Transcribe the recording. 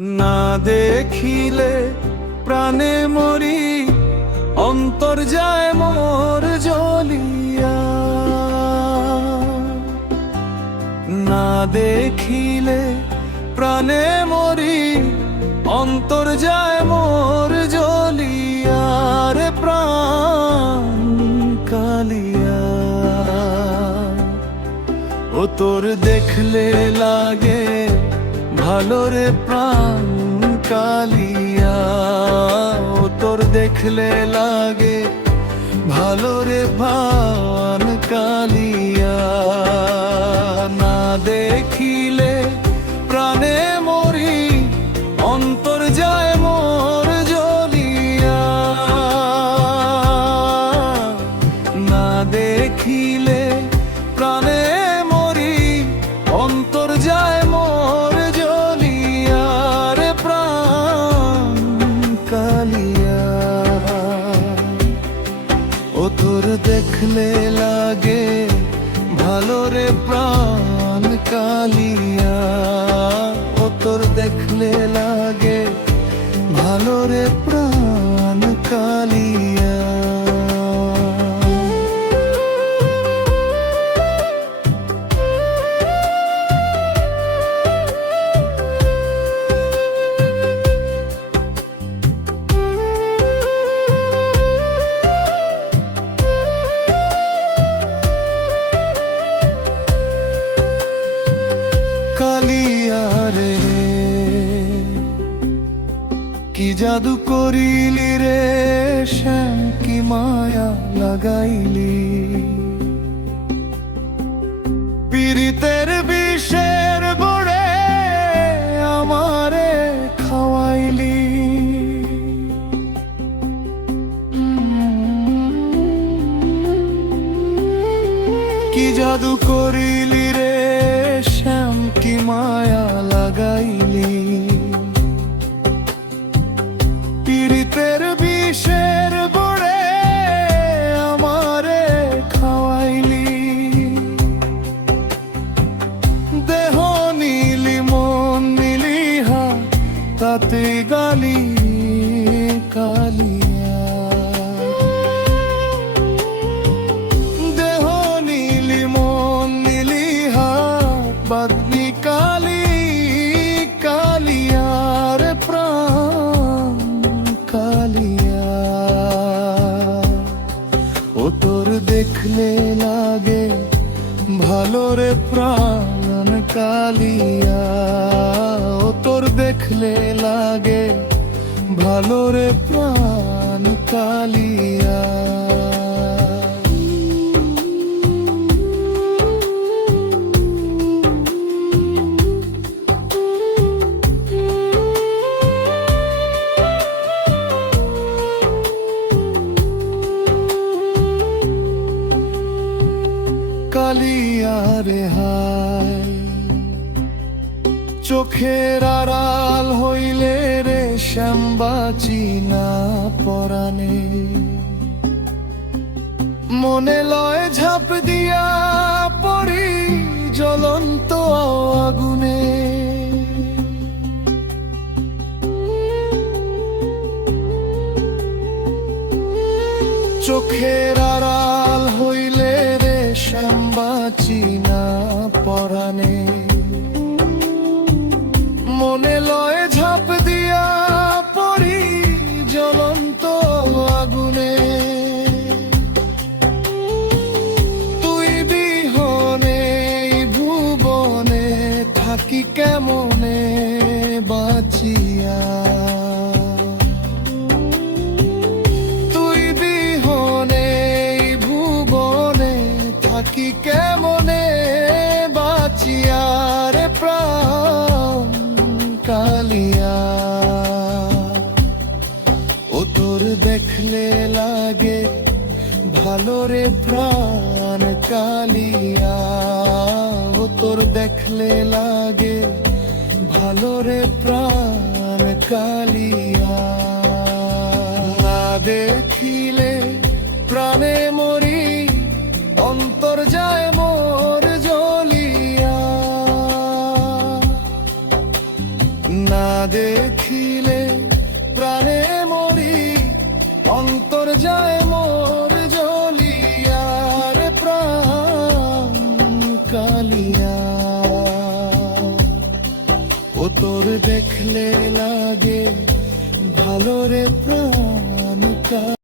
না দেখিলে প্রাণে মরি, অন্তর যায় মোর জ্বলিয়া। না দেখিলে প্রাণে মরি, অন্তর যায় মোর জ্বলিয়া। রে প্রাণ কালিয়া, ও তোর দেখলে লাগে ভালো রে প্রাণ কালিয়া। ও তোর দেখলে লাগে ভালো রে প্রাণ কালিয়া। না দেখিলে প্রাণে মরি, অন্তর যায় মোর জ্বলিয়া। না দেখিলে প্রাণে মরি, অন্তর যায় মোর জ্বলিয়া। রে প্রাণ কালিয়া, ও তোর দেখলে লাগে ভালো রে প্রাণ কালিয়া। ও তোর দেখলে লাগে ভালো রে প্রাণ কালিয়া। কালিয়া রে, কি জাদু করিলি রে শ্যাম, কি মায়া লাগাইলি। পীড়িতের বিষের বড়ে আমারে খাওয়াইলি। কি জাদু করিলি রে শ্যাম, কি মায়া লাগাইলি। পীড়িতের বিষের বড়ে আমারে খাওয়াইলি। দেহ নীলি মন নীলি হাত, তাতে গালি কালিয়া। দেহ নীলি মন নীলি হাত, বাদনি কালি কালিয়া। রে প্রাণ কালিয়া, ও তোর দেখলে লাগে ভালো রে প্রাণ কালিয়া। ও তোর দেখলে লাগে ভালো রে প্রাণ কালিয়া। কালিয়া রে হায়, চোখের আড়াল হইলে রে শ্যাম বাঁচি না পরাণে। মনে লয় ঝাঁপ দিয়া পড়ি জ্বলন্ত আগুনে। চোখের আড়াল হইলে রে শ্যাম বাঁচি না পরাণে। মনে লয় ঝাঁপ দিয়া পড়ি জ্বলন্ত আগুনে। তুই বিহনে ভুবনে থাকি কেমনে বাঁচিয়া। তুই বিহনে ভুবনে থাকি কেমনে বাঁচিয়া। রে প্রাণ কালিয়া, ও তোর দেখলে লাগে ভালো রে প্রাণ কালিয়া। ও তোর দেখলে লাগে ভালো রে প্রাণ কালিয়া। না দেখিলে প্রাণে মরি, অন্তর যায় মোর জ্বলিয়া। না দেখিলে প্রাণে মরি, অন্তর যায় মোর জ্বলিয়া রে প্রাণ কালিয়া। ও তোর দেখলে লাগে ভালো রে প্রাণ কালিয়া।